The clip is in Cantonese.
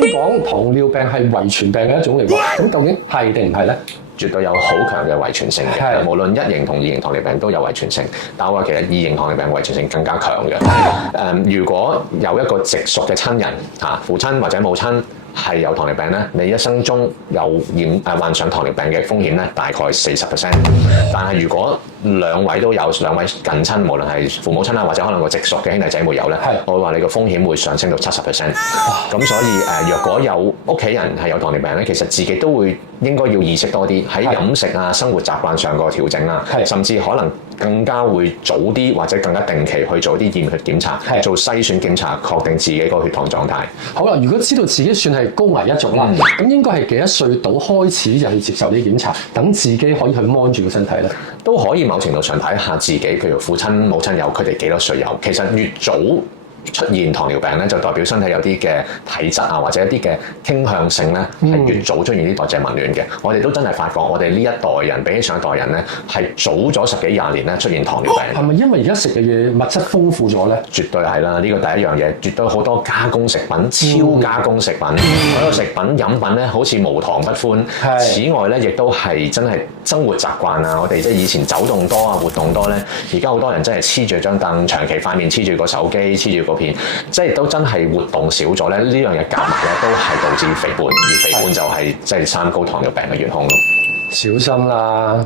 聽講糖尿病係遺傳病嘅一種嚟喎，咁究竟係定唔係咧？絕對有好強嘅遺傳性嘅，無論一型同二型糖尿病都有遺傳性，但我話其實二型糖尿病遺傳性更加強嘅。如果有一個直屬嘅親人父親或者母親係有糖尿病咧，你一生中有患上糖尿病嘅風險咧，大概40%。但係如果兩位都有，兩位近親，無論係父母親或者可能個直屬嘅兄弟姐妹有咧，我會話你個風險會上升到70%。咁所以若果有屋企人係有糖尿病咧，其實自己都會應該要意識多啲喺飲食生活習慣上個調整甚至可能更加會早啲或者更加定期去做啲驗血檢查，做篩選檢查，確定自己個血糖狀態。好啦，如果知道自己算係高危一族啦，咁應該係幾多歲到開始就去接受啲檢查，等自己可以去 mon 住個身體咧？都可以某程度上睇下自己，譬如父親、母親有，佢哋幾多歲有。其實越早出現糖尿病咧，就代表身體有啲嘅體質或者一啲嘅傾向性咧，係越早出現啲代謝紊亂嘅。我哋都真係發覺，我哋呢一代人比起上一代人咧，係早咗10幾20年咧出現糖尿病。係咪因為而家食嘅嘢物質豐富咗咧？絕對係啦，呢個第一樣嘢，絕對好多加工食品、超加工食品，所有食品飲品咧，好似無糖不歡。此外咧，亦都係真係生活習慣我哋即係以前走動多活動多咧，而家好多人真係黐住張凳，長期塊面黐住個手機，黐住個片，即係都真係活動少咗咧。呢樣嘢夾埋咧，都係導致肥胖，而肥胖就係即係三高糖尿病嘅元兇咯。小心啦！